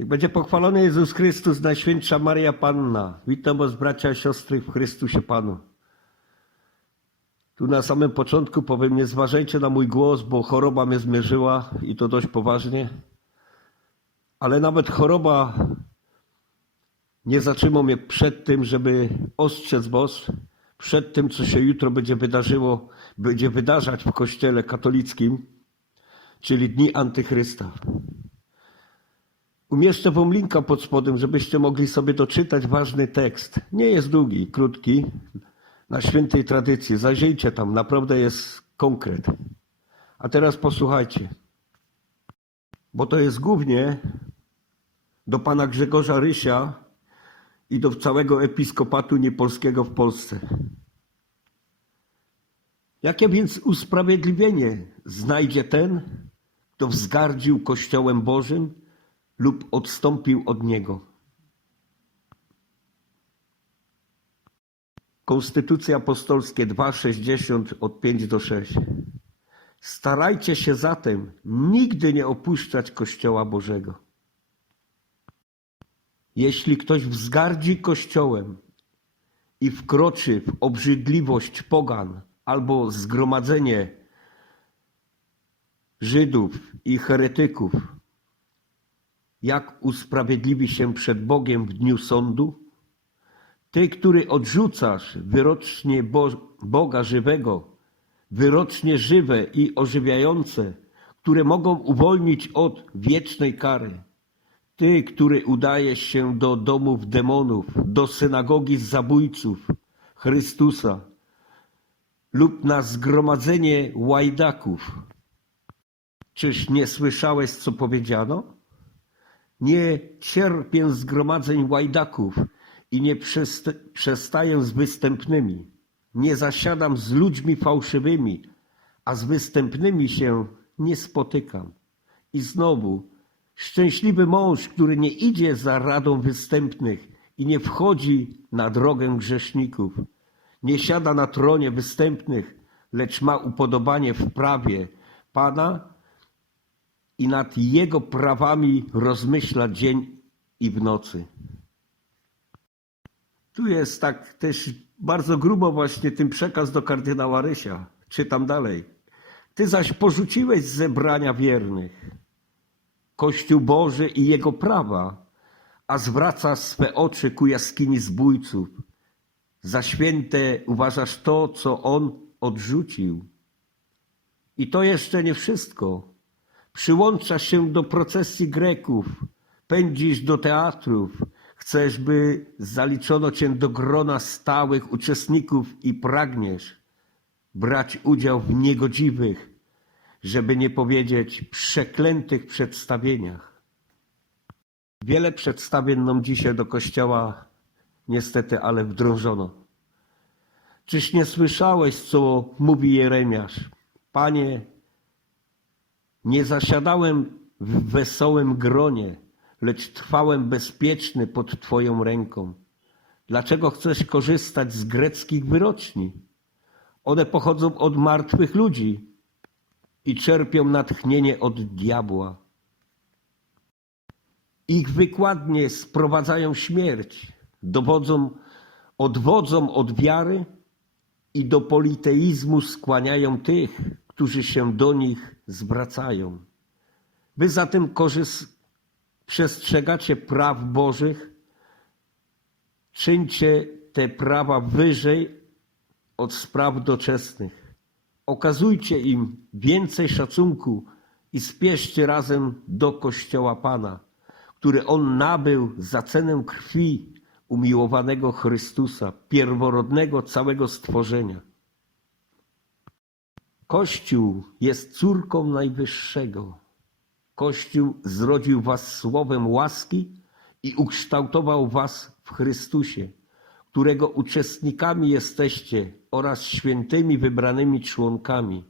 Niech będzie pochwalony Jezus Chrystus, Najświętsza Maria Panna. Witam was bracia i siostry w Chrystusie Panu. Tu na samym początku powiem, nie zważajcie na mój głos, bo choroba mnie zmierzyła i to dość poważnie. Ale nawet choroba nie zatrzyma mnie przed tym, żeby ostrzec was przed tym, co się jutro będzie wydarzyło, będzie wydarzać w Kościele katolickim, czyli Dni Antychrysta. Umieszczę wam linka pod spodem, żebyście mogli sobie doczytać ważny tekst. Nie jest długi, krótki, na świętej tradycji. Zajrzyjcie tam, naprawdę jest konkret. A teraz posłuchajcie, bo to jest głównie do pana Grzegorza Rysia i do całego episkopatu niepolskiego w Polsce. Jakie więc usprawiedliwienie znajdzie ten, kto wzgardził Kościołem Bożym lub odstąpił od niego? Konstytucja Apostolskie 2,60 od 5 do 6. Starajcie się zatem nigdy nie opuszczać Kościoła Bożego. Jeśli ktoś wzgardzi Kościołem i wkroczy w obrzydliwość pogan albo zgromadzenie Żydów i heretyków, jak usprawiedliwi się przed Bogiem w dniu sądu? Ty, który odrzucasz wyrocznie Bo- Boga żywego, wyrocznie żywe i ożywiające, które mogą uwolnić od wiecznej kary. Ty, który udajesz się do domów demonów, do synagogi zabójców Chrystusa lub na zgromadzenie łajdaków. Czyż nie słyszałeś, co powiedziano? Nie cierpię zgromadzeń łajdaków i nie przest- przestaję z występnymi. Nie zasiadam z ludźmi fałszywymi, a z występnymi się nie spotykam. I znowu, szczęśliwy mąż, który nie idzie za radą występnych i nie wchodzi na drogę grzeszników, nie siada na tronie występnych, lecz ma upodobanie w prawie Pana i nad Jego prawami rozmyśla dzień i w nocy. Tu jest tak też bardzo grubo właśnie ten przekaz do kardynała Rysia. Czytam dalej. Ty zaś porzuciłeś zebrania wiernych, Kościół Boży i Jego prawa, a zwracasz swe oczy ku jaskini zbójców. Za święte uważasz to, co On odrzucił. I to jeszcze nie wszystko. Przyłączasz się do procesji Greków, pędzisz do teatrów, chcesz, by zaliczono cię do grona stałych uczestników i pragniesz brać udział w niegodziwych, żeby nie powiedzieć przeklętych przedstawieniach. Wiele przedstawień nam dzisiaj do kościoła niestety, ale wdrożono. Czyż nie słyszałeś, co mówi Jeremiasz? Panie, nie zasiadałem w wesołym gronie, lecz trwałem bezpieczny pod Twoją ręką. Dlaczego chcesz korzystać z greckich wyroczni? One pochodzą od martwych ludzi i czerpią natchnienie od diabła. Ich wykładnie sprowadzają śmierć, dowodzą, odwodzą od wiary i do politeizmu skłaniają tych, którzy się do nich zwracają. Wy zatem korzys- przestrzegacie praw Bożych, czyńcie te prawa wyżej od spraw doczesnych. Okazujcie im więcej szacunku i spieszcie razem do Kościoła Pana, który On nabył za cenę krwi umiłowanego Chrystusa, pierworodnego całego stworzenia. Kościół jest córką Najwyższego. Kościół zrodził was słowem łaski i ukształtował was w Chrystusie, którego uczestnikami jesteście oraz świętymi wybranymi członkami,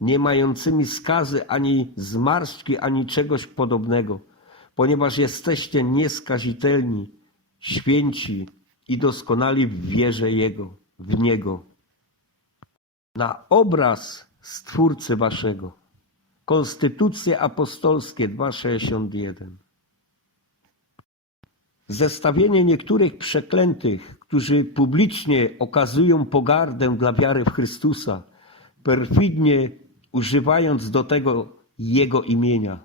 nie mającymi skazy ani zmarszczki, ani czegoś podobnego, ponieważ jesteście nieskazitelni, święci i doskonali w wierze Jego, w Niego na obraz Stwórcy Waszego. Konstytucje Apostolskie 261. Zestawienie niektórych przeklętych, którzy publicznie okazują pogardę dla wiary w Chrystusa, perfidnie używając do tego Jego imienia.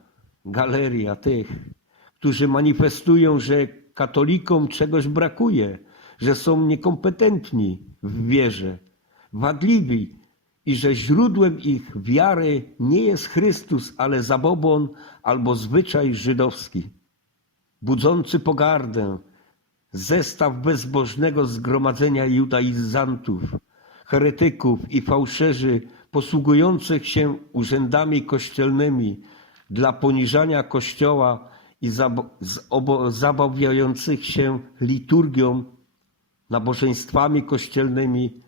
Galeria tych, którzy manifestują, że katolikom czegoś brakuje, że są niekompetentni w wierze, wadliwi i że źródłem ich wiary nie jest Chrystus, ale zabobon albo zwyczaj żydowski budzący pogardę, zestaw bezbożnego zgromadzenia judaizantów, heretyków i fałszerzy posługujących się urzędami kościelnymi dla poniżania Kościoła i zabawiających się liturgią, nabożeństwami kościelnymi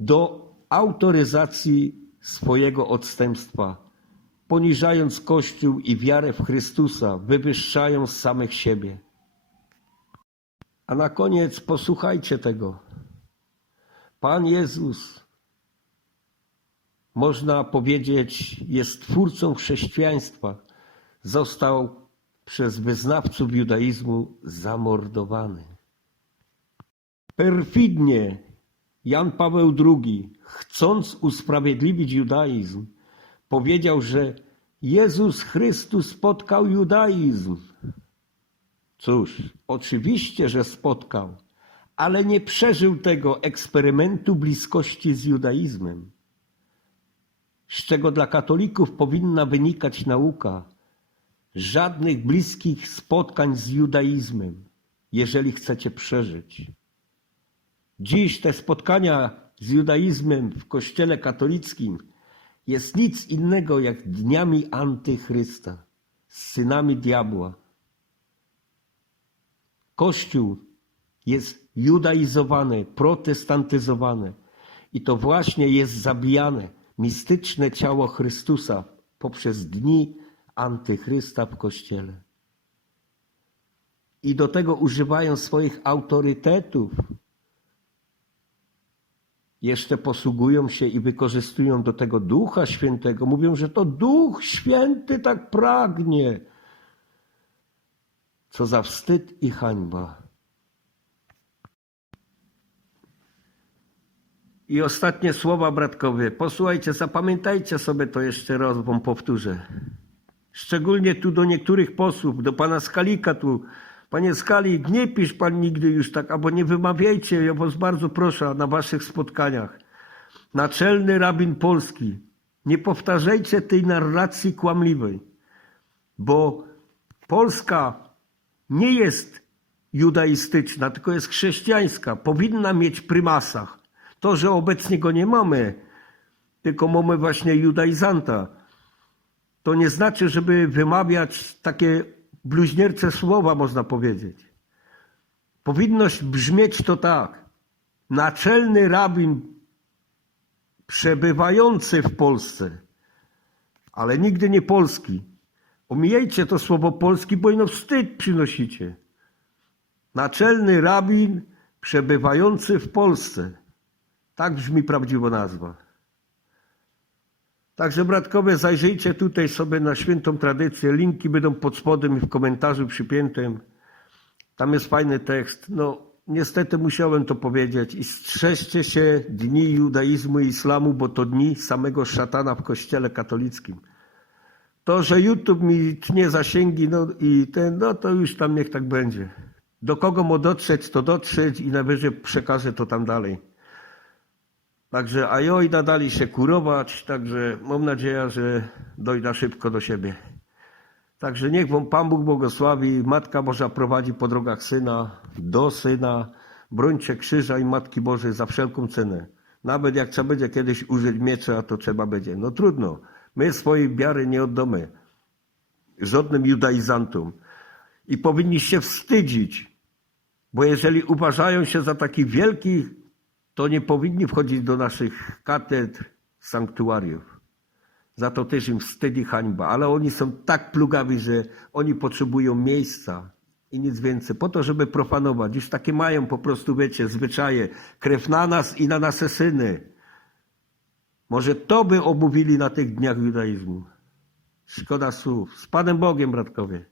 do autoryzacji swojego odstępstwa poniżając Kościół i wiarę w Chrystusa, wywyższają samych siebie. A na koniec posłuchajcie tego. Pan Jezus, można powiedzieć, jest twórcą chrześcijaństwa. Został przez wyznawców judaizmu zamordowany. Perfidnie Jan Paweł II, chcąc usprawiedliwić judaizm, powiedział, że Jezus Chrystus spotkał judaizm. Cóż, oczywiście, że spotkał, ale nie przeżył tego eksperymentu bliskości z judaizmem, z czego dla katolików powinna wynikać nauka. Żadnych bliskich spotkań z judaizmem, jeżeli chcecie przeżyć. Dziś te spotkania z judaizmem w Kościele katolickim jest nic innego jak dniami antychrysta, z synami diabła. Kościół jest judaizowany, protestantyzowany i to właśnie jest zabijane mistyczne ciało Chrystusa poprzez dni antychrysta w Kościele. I do tego używają swoich autorytetów, jeszcze posługują się i wykorzystują do tego Ducha Świętego. Mówią, że to Duch Święty tak pragnie. Co za wstyd i hańba. I ostatnie słowa, bratkowie. Posłuchajcie, zapamiętajcie sobie to jeszcze raz, wam powtórzę. Szczególnie tu do niektórych posłów, do pana Skalika tu. Panie Skali, nie pisz pan nigdy już tak, albo nie wymawiajcie, ja was bardzo proszę na waszych spotkaniach. Naczelny rabin polski, nie powtarzajcie tej narracji kłamliwej, bo Polska nie jest judaistyczna, tylko jest chrześcijańska. Powinna mieć prymasa. To, że obecnie go nie mamy, tylko mamy właśnie judaizanta, to nie znaczy, żeby wymawiać takie bluźnierce słowa, można powiedzieć. Powinno brzmieć to tak. Naczelny rabin przebywający w Polsce, ale nigdy nie polski. Omijajcie to słowo polski, bo ino wstyd przynosicie. Naczelny rabin przebywający w Polsce. Tak brzmi prawdziwa nazwa. Także bratkowie, zajrzyjcie tutaj sobie na świętą tradycję. Linki będą pod spodem i w komentarzu przypiętym. Tam jest fajny tekst. No, niestety musiałem to powiedzieć. I strzeżcie się dni judaizmu i islamu, bo to dni samego szatana w kościele katolickim. To, że YouTube mi tnie zasięgi, no i ten, no to już tam niech tak będzie. Do kogo mu dotrzeć, to dotrzeć i najwyżej przekażę to tam dalej. Także a ja idę dalej się kurować, także mam nadzieję, że dojdę szybko do siebie. Także niech wam Pan Bóg błogosławi, Matka Boża prowadzi po drogach Syna, do Syna. Brońcie krzyża i Matki Bożej za wszelką cenę. Nawet jak trzeba będzie kiedyś użyć miecza, to trzeba będzie. No trudno. My swojej wiary nie oddamy żadnym judaizantom. I powinni się wstydzić, bo jeżeli uważają się za takich wielkich, to nie powinni wchodzić do naszych katedr, sanktuariów. Za to też im wstyd i hańba. Ale oni są tak plugawi, że oni potrzebują miejsca i nic więcej. Po to, żeby profanować. Już takie mają po prostu, wiecie, zwyczaje. Krew na nas i na nasze syny. Może to by omówili na tych dniach judaizmu. Szkoda słów. Z Panem Bogiem, bratkowie.